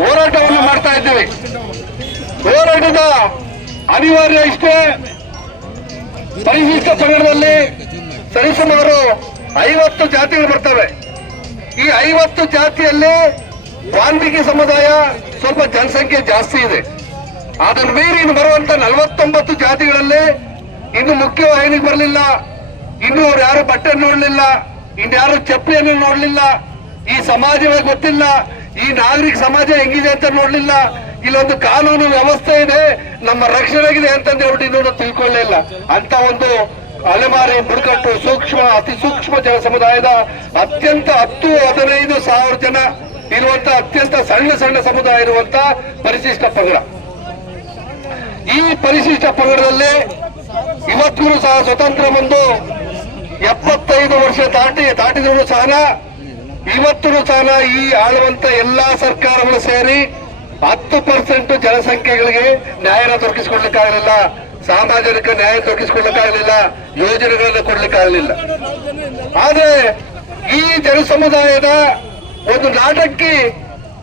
ಹೋರಾಟವನ್ನು ಮಾಡ್ತಾ ಇದ್ದೇವೆ. ಹೋರಾಟದ ಅನಿವಾರ್ಯ ಇಷ್ಟೇ, ಪರಿಶಿಷ್ಟ ಪಂಗಡದಲ್ಲಿ ಸರಿಸುಮಾರು ಐವತ್ತು ಜಾತಿಗಳು ಬರ್ತವೆ. ಈ ಐವತ್ತು ಜಾತಿಯಲ್ಲಿ ವಾಲ್ಮೀಕಿ ಸಮುದಾಯ ಸ್ವಲ್ಪ ಜನಸಂಖ್ಯೆ ಜಾಸ್ತಿ ಇದೆ. ಅದನ್ನು ಮೀರಿ ಇನ್ನು ಬರುವಂತ ನಲವತ್ತೊಂಬತ್ತು ಜಾತಿಗಳಲ್ಲಿ ಇನ್ನು ಮುಖ್ಯವಾಹಿನಿಗೆ ಬರಲಿಲ್ಲ. ಇನ್ನು ಅವ್ರು ಯಾರು ಬಟ್ಟೆ ನೋಡಲಿಲ್ಲ, ಇನ್ನು ಇನ್ಯಾರು ಚಪ್ಪಲಿಯನ್ನು ನೋಡ್ಲಿಲ್ಲ. ಈ ಸಮಾಜವೇ ಗೊತ್ತಿಲ್ಲ. ಈ ನಾಗರಿಕ ಸಮಾಜ ಹೆಂಗಿದೆ ಅಂತ ನೋಡ್ಲಿಲ್ಲ. ಇಲ್ಲೊಂದು ಕಾನೂನು ವ್ಯವಸ್ಥೆ ಇದೆ. ನಮ್ಮ ರಕ್ಷಣೆಗಿದೆ ಅಂತಂದ್ರೆ ಹೇಳ್ಬಿಟ್ಟು ಇನ್ನೂ ತಿಳ್ಕೊಳ್ಳಿಲ್ಲ. ಅಂತ ಒಂದು ಅಲೆಮಾರಿ ಬುಡಕಟ್ಟು ಸೂಕ್ಷ್ಮ, ಅತಿ ಸೂಕ್ಷ್ಮ ಜನ ಸಮುದಾಯದ ಅತ್ಯಂತ ಹತ್ತು, ಹದಿನೈದು ಸಾವಿರ ಜನ ಇರುವಂತ, ಅತ್ಯಂತ ಸಣ್ಣ ಸಣ್ಣ ಸಮುದಾಯ ಇರುವಂತ ಪರಿಶಿಷ್ಟ ಪಂಗಡ. ಈ ಪರಿಶಿಷ್ಟ ಪಂಗಡದಲ್ಲಿ ಇವತ್ತಿಗೂ ಸಹ ಸ್ವತಂತ್ರ ಬಂದು ಎಪ್ಪತ್ತೈದು ವರ್ಷ ದಾಟಿ ದಾಟಿದ್ರು ಸಹ ಇವತ್ತು ಸಹ ಈ ಆಳುವಂತ ಎಲ್ಲಾ ಸರ್ಕಾರಗಳು ಸೇರಿ ಹತ್ತು ಪರ್ಸೆಂಟ್ ಜನಸಂಖ್ಯೆಗಳಿಗೆ ನ್ಯಾಯ ದೊರಕಿಸಿಕೊಡ್ಲಿಕ್ಕಾಗಲಿಲ್ಲ ಸಾಮಾಜಿಕ ನ್ಯಾಯ ದೊರಕಿಸಿಕೊಡ್ಲಿಕ್ಕಾಗಲಿಲ್ಲ, ಯೋಜನೆಗಳನ್ನು ಕೊಡ್ಲಿಕ್ಕಾಗಲಿಲ್ಲ. ಆದ್ರೆ ಈ ಜನ ಸಮುದಾಯದ ಒಂದು ನಾಟಕಿ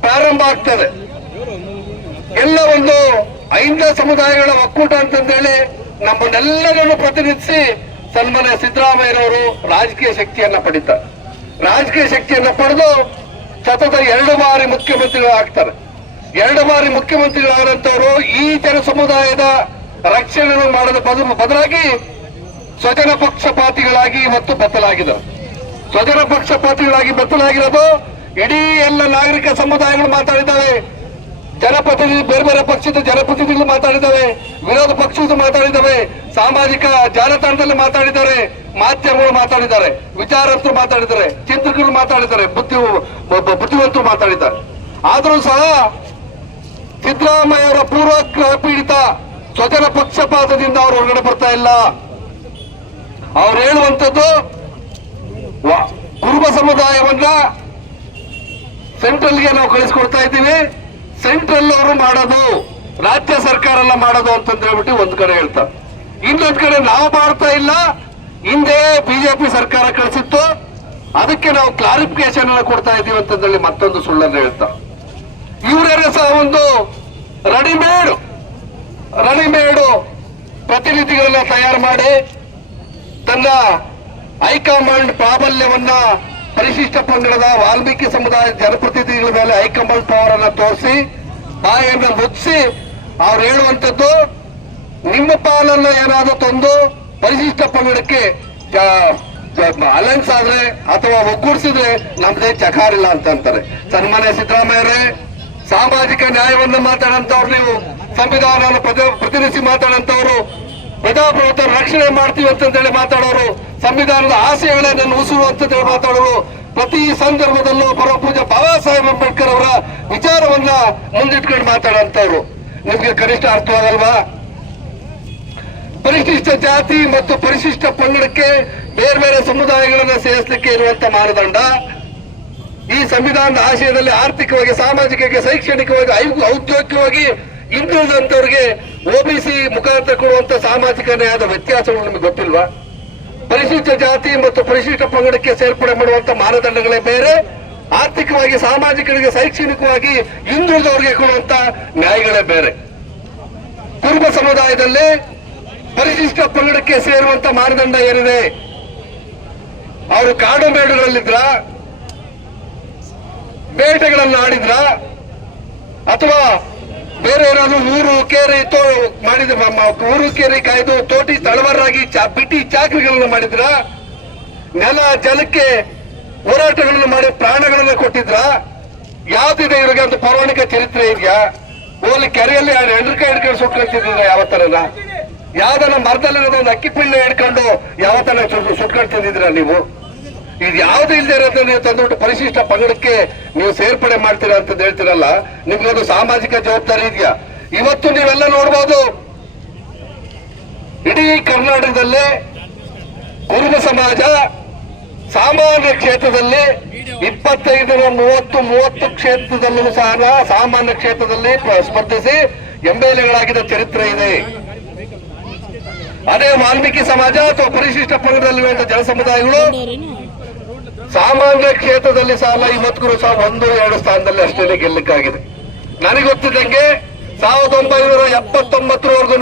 ಪ್ರಾರಂಭ ಆಗ್ತದೆ. ಎಲ್ಲ ಒಂದು ಐಂದ ಸಮುದಾಯಗಳ ಒಕ್ಕೂಟ ಅಂತಂದೇಳಿ ನಮ್ಮನ್ನೆಲ್ಲರನ್ನು ಪ್ರತಿನಿಧಿಸಿ ಸನ್ಮಾನ್ಯ ಸಿದ್ದರಾಮಯ್ಯನವರು ರಾಜಕೀಯ ಶಕ್ತಿಯನ್ನ ಪಡಿತಾರೆ. ರಾಜಕೀಯ ಶಕ್ತಿಯನ್ನು ಪಡೆದು ಸತತ ಎರಡು ಬಾರಿ ಮುಖ್ಯಮಂತ್ರಿಗಳು ಆಗ್ತಾರೆ. ಎರಡು ಬಾರಿ ಮುಖ್ಯಮಂತ್ರಿಗಳಾದಂಥವರು ಈ ಜನ ಸಮುದಾಯದ ರಕ್ಷಣೆಯನ್ನು ಬದಲು ಬದಲಾಗಿ ಸ್ವಜನ ಪಕ್ಷಪಾತಿಗಳಾಗಿ ಇವತ್ತು ಬದಲಾಗಿದ್ದಾರೆ ಸ್ವಜನ ಪಕ್ಷಪಾತಿಗಳಾಗಿ ಬದಲಾಗಿರೋದು ಇಡೀ ಎಲ್ಲ ನಾಗರಿಕ ಸಮುದಾಯಗಳು ಮಾತಾಡಿದ್ದಾವೆ. ಜನಪ್ರತಿನಿಧಿ, ಬೇರೆ ಬೇರೆ ಪಕ್ಷದ ಜನಪ್ರತಿನಿಧಿಗಳು ಮಾತಾಡಿದ್ದಾವೆ. ವಿರೋಧ ಪಕ್ಷದ ಮಾತಾಡಿದ್ದಾವೆ. ಸಾಮಾಜಿಕ ಜಾಲತಾಣದಲ್ಲಿ ಮಾತಾಡಿದ್ದಾರೆ. ಮಾಧ್ಯಮಗಳು ಮಾತಾಡಿದ್ದಾರೆ, ವಿಚಾರಸ್ಥರು ಮಾತಾಡಿದ್ದಾರೆ, ಚಿಂತಕರು ಮಾತಾಡಿದ್ದಾರೆ, ಬುದ್ಧಿ ಬುದ್ಧಿವಂತರು ಮಾತಾಡಿದ್ದಾರೆ. ಆದರೂ ಸಹ ಸಿದ್ದರಾಮಯ್ಯ ಅವರ ಪೂರ್ವ ಪೀಡಿತ ಸ್ವಜನ ಪಕ್ಷಪಾತದಿಂದ ಅವರು ಹೊರಗಡೆ ಬರ್ತಾ ಇಲ್ಲ. ಅವ್ರು ಹೇಳುವಂಥದ್ದು ಕುರುಬ ಸಮುದಾಯವನ್ನ ಸೆಂಟ್ರಲ್ಗೆ ನಾವು ಕಳಿಸ್ಕೊಡ್ತಾ ಇದ್ದೀವಿ. ಸೆಂಟ್ರಲ್ ಅವರು ಮಾಡೋದು, ರಾಜ್ಯ ಸರ್ಕಾರ ಮಾಡೋದು ಅಂತಂದ್ರೆ ಹೇಳ್ಬಿಟ್ಟು ಒಂದ್ ಕಡೆ ಹೇಳ್ತಾರೆ. ಇನ್ನೊಂದ್ ಕಡೆ ನಾವು ಮಾಡ್ತಾ ಇಲ್ಲ ಹಿಂದೆ ಬಿಜೆಪಿ ಸರ್ಕಾರ ಕಳಿಸಿತ್ತು, ಅದಕ್ಕೆ ನಾವು ಕ್ಲಾರಿಫಿಕೇಶನ್ ಕೊಡ್ತಾ ಇದೀವಿ ಅಂತಂದಲ್ಲಿ ಮತ್ತೊಂದು ಸುಳ್ಳನ್ನು ಹೇಳ್ತಾ. ಇವರೇ ಸಹ ಒಂದು ರೆಡಿಮೇಡ್ ರೆಡಿಮೇಡ್ ಪ್ರತಿನಿಧಿಗಳನ್ನ ತಯಾರು ಮಾಡಿ ತನ್ನ ಹೈಕಮಾಂಡ್ ಪ್ರಾಬಲ್ಯವನ್ನ ಪರಿಶಿಷ್ಟ ಪಂಗಡದ ವಾಲ್ಮೀಕಿ ಸಮುದಾಯ ಜನಪ್ರತಿನಿಧಿಗಳ ಮೇಲೆ ಹೈಕಮಾಂಡ್ ಪವರ್ ಅನ್ನ ತೋರಿಸಿ ಬಾಯನ್ನ ಮುಚ್ಚಿ ಅವ್ರು ಹೇಳುವಂತದ್ದು ನಿಮ್ಮ ಪಾಲನ್ನ ಏನಾದ್ರೂ ತಂದು ಪರಿಶಿಷ್ಟ ಪಂಗಡಕ್ಕೆ ಅಲೈನ್ಸ್ ಆದ್ರೆ ಅಥವಾ ಒಗ್ಗೂಡಿಸಿದ್ರೆ ನಮ್ದೇ ಚಕಾರಿಲ್ಲ ಅಂತ ಅಂತಾರೆ. ಸನ್ಮಾನ್ಯ ಸಿದ್ದರಾಮಯ್ಯರೇ, ಸಾಮಾಜಿಕ ನ್ಯಾಯವನ್ನು ಮಾತಾಡಂತವ್ರು ನೀವು ಪ್ರತಿ- ಪ್ರತಿನಿಧಿಸಿ ಮಾತಾಡಂತವ್ರು, ಪ್ರಜಾಪ್ರಭುತ್ವ ರಕ್ಷಣೆ ಮಾಡ್ತೀವಿ ಅಂತಂದೇಳಿ ಮಾತಾಡೋರು, ಸಂವಿಧಾನದ ಆಶಯಗಳನ್ನ ಉಸುರು ಅಂತೇಳಿ ಮಾತಾಡೋರು, ಪ್ರತಿ ಸಂದರ್ಭದಲ್ಲೂ ಪರಮಪೂಜ ಬಾಬಾ ಸಾಹೇಬ್ ಅಂಬೇಡ್ಕರ್ ಅವರ ವಿಚಾರವನ್ನ ಮುಂದಿಟ್ಕೊಂಡು ಮಾತಾಡಂತವ್ರು. ನಿಮ್ಗೆ ಕನಿಷ್ಠ ಅರ್ಥವಾಗಲ್ವಾ? ಪರಿಶಿಷ್ಟ ಜಾತಿ ಮತ್ತು ಪರಿಶಿಷ್ಟ ಪಂಗಡಕ್ಕೆ ಬೇರೆ ಬೇರೆ ಸಮುದಾಯಗಳನ್ನ ಸೇರಿಸಲಿಕ್ಕೆ ಇರುವಂತ ಮಾನದಂಡ. ಈ ಸಂವಿಧಾನದ ಆಶಯದಲ್ಲಿ ಆರ್ಥಿಕವಾಗಿ, ಸಾಮಾಜಿಕವಾಗಿ, ಶೈಕ್ಷಣಿಕವಾಗಿ ಔದ್ಯೋಗಿಕವಾಗಿ ಹಿಂದುಳಿದಂತವರಿಗೆ ಒಬಿಸಿ ಮುಖಾಂತರ ಕೊಡುವಂತ ಸಾಮಾಜಿಕ ನ್ಯಾಯದ ವ್ಯತ್ಯಾಸಗಳು ನಮಗೆ ಗೊತ್ತಿಲ್ವಾ? ಪರಿಶಿಷ್ಟ ಜಾತಿ ಮತ್ತು ಪರಿಶಿಷ್ಟ ಪಂಗಡಕ್ಕೆ ಸೇರ್ಪಡೆ ಮಾಡುವಂತ ಮಾನದಂಡಗಳೇ ಬೇರೆ. ಆರ್ಥಿಕವಾಗಿ, ಸಾಮಾಜಿಕರಿಗೆ, ಶೈಕ್ಷಣಿಕವಾಗಿ ಹಿಂದುಳಿದವರಿಗೆ ಕೊಡುವಂತ ನ್ಯಾಯಗಳೇ ಬೇರೆ. ಕುರುಬ ಸಮುದಾಯದಲ್ಲಿ ಪರಿಶಿಷ್ಟ ಪಂಗಡಕ್ಕೆ ಸೇರುವಂತ ಮಾನದಂಡ ಏನಿದೆ? ಅವರು ಕಾಡು ಮೇಡುಗಳಲ್ಲಿದ್ರ ಬೇಟೆಗಳನ್ನು ಆಡಿದ್ರ, ಅಥವಾ ಬೇರೆ ಏನಾದ್ರು ಊರು, ಕೇರಿ ತೋ ಮಾಡಿದ ಊರು, ಕೇರಿ, ಕಾಯ್ದು, ತೋಟಿ ತಳವರಾಗಿ ಬಿಟ್ಟಿ ಬಿಟಿ ಚಾಕರಿಗಳನ್ನು ಮಾಡಿದ್ರ, ನೆಲ, ಜಲಕ್ಕೆ ಹೋರಾಟಗಳನ್ನು ಮಾಡಿ ಪ್ರಾಣಗಳನ್ನು ಕೊಟ್ಟಿದ್ರ, ಯಾವ್ದಿದೆ ಇವ್ರಿಗೆ ಅಂತ ಪೌರಾಣಿಕ ಚರಿತ್ರೆ ಇದೆಯಾ? ಓಲಿ ಕೆರೆಯಲ್ಲಿ ಎಂಡ್ರಕಾಯಿ ಹಿಡ್ಕೊಂಡು ಸುಟ್ಕೊಳ್ತಿದ್ರ ಯಾವತ್ತನ ಯಾವ್ದನ್ನ ಮರದಲ್ಲಿರೋದು ಒಂದು ಅಕ್ಕಿ ಪಿಳ್ಳೆ ಹಿಡ್ಕೊಂಡು ಯಾವತ್ತನ ಸುಟ್ಕೊಂಡು ತಿಂದಿದ್ರ ನೀವು? ಇದು ಯಾವ್ದು ಇಲ್ಲದೆ ಇರೋದನ್ನ ನೀವು ತಂದ್ಬಿಟ್ಟು ಪರಿಶಿಷ್ಟ ಪಂಗಡಕ್ಕೆ ನೀವು ಸೇರ್ಪಡೆ ಮಾಡ್ತೀರಾ ಅಂತ ಹೇಳ್ತೀರಲ್ಲ? ನಿಮ್ಗೊಂದು ಸಾಮಾಜಿಕ ಜವಾಬ್ದಾರಿ ಇದೆಯಾ? ಇವತ್ತು ನೀವೆಲ್ಲ ನೋಡ್ಬೋದು, ಇಡೀ ಕರ್ನಾಟಕದಲ್ಲಿ ಕುರುಬ ಸಮಾಜ ಸಾಮಾನ್ಯ ಕ್ಷೇತ್ರದಲ್ಲಿ ಇಪ್ಪತ್ತೈದರ ಮೂವತ್ತು ಮೂವತ್ತು ಕ್ಷೇತ್ರದಲ್ಲೂ ಸಹ ಸಾಮಾನ್ಯ ಕ್ಷೇತ್ರದಲ್ಲಿ ಪ್ರ- ಸ್ಪರ್ಧಿಸಿ ಎಂಬೆಲೆಗಳಾಗಿದ್ದ ಚರಿತ್ರೆ ಇದೆ. ಅದೇ ವಾಲ್ಮೀಕಿ ಸಮಾಜ ಅಥವಾ ಪರಿಶಿಷ್ಟ ಪಂಗಡದಲ್ಲಿರುವಂತಹ ಜನಸಮುದಾಯಗಳು ಸಾಮಾನ್ಯ ಕ್ಷೇತ್ರದಲ್ಲಿ ಸಾಲ ಇವತ್ತಿಗೂ ಸಹ ಒಂದು ಎರಡು ಸ್ಥಾನದಲ್ಲಿ ಅಷ್ಟೇ ಗೆಲ್ಲಕ್ಕಾಗಿದೆ. ನನಗೆ ಗೊತ್ತಿದ್ದಂಗೆ ಸಾವಿರದ ಒಂಬೈನೂರ ಎಪ್ಪತ್ತೊಂಬತ್ತರವರೆಗೂ